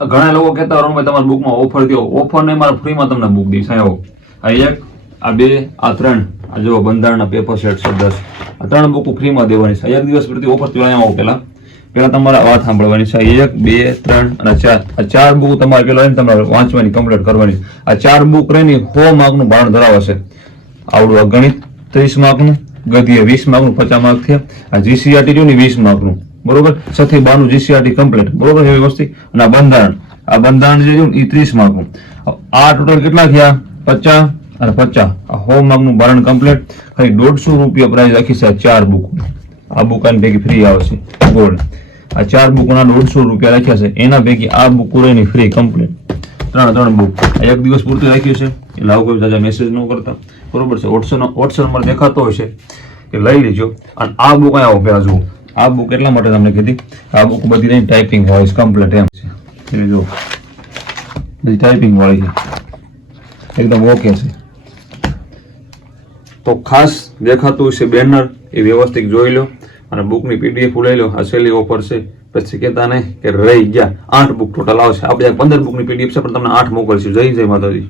ઘણા લોકો કહેતા હોય ભાઈ તમારી બુકમાં ઓફર થયો, ઓફર નહીં, મારા ફ્રીમાં તમને બુક દઈશ. આવો આ 1, આ 2, આ 3, આ જો બંધારણના પેપર સેટ છે 10, આ 3 બુક ફ્રીમાં દેવાની છે. એક દિવસ પ્રતિ ઓફર પેલા તમારે વાત સાંભળવાની છે. 1, 2, 3 અને 4, આ 4 બુક તમારે પેલા તમારે વાંચવાની, કમ્પ્લીટ કરવાની. આ 4 બુક રહીને 100 માર્કનું ભારણ ધરાવે છે. આવડું આ ગણિત 30 માર્કનું, ગદ્ય 20 માર્કનું, 50 માર્ક થયા. આ જીસીઆરટી રહ્યું ને 20 માર્કનું, બરોબર. 6 થી 12 જીસીઆરટી કમ્પ્લીટ, બરોબર. એવી વસ્તુ. અને આ બંધારણ જે છે એ 30 માર્કનું. આ ટોટલ કેટલા થયા? 50 અને 50. આ 100 માર્કનું ભારણ કમ્પ્લીટ. ખાલી 150 રૂપિયા પ્રાઇસ રાખી છે આ 4 બુક. આ બુક આની ભેગી ફ્રી આવશે ગોલ્ડ. આ 4 બુકના 150 રૂપિયા રાખ્યા છે, એના ભેગી આ બુક રહેની ફ્રી કમ્પ્લીટ. 3 બુક એક દિવસ પૂરતી રાખ્યું છે. એટલે આવું કોઈ જાજા મેસેજ ન કરતા, બરોબર છે. વોટ્સએપ નંબર દેખાતો હોય છે કે લઈ લેજો. અને આ બુક અહીંયા પેલા જુઓ, આ બુક એટલા માટે તમને કીધી, આ બુક બધી રહી ટાઈપિંગ વોઇસ કમ્પ્લીટ એમ છે. એટલે જો બધી ટાઈપિંગ વાળી છે, એકદમ ઓકે છે. તો ખાસ દેખાતું છે બેનર, એ વ્યવસ્થિત જોઈ લો અને બુકની પીડીએફ લઈ લો. આ છેલ્લી ઓફર છે, પછી કહેતા નહીં કે રહી ગયા. 8 બુક ટોટલ આવશે. આપણે 15 બુકની પીડીએફ છે, પણ તમને 8 મોકલશું. જય માતાજી.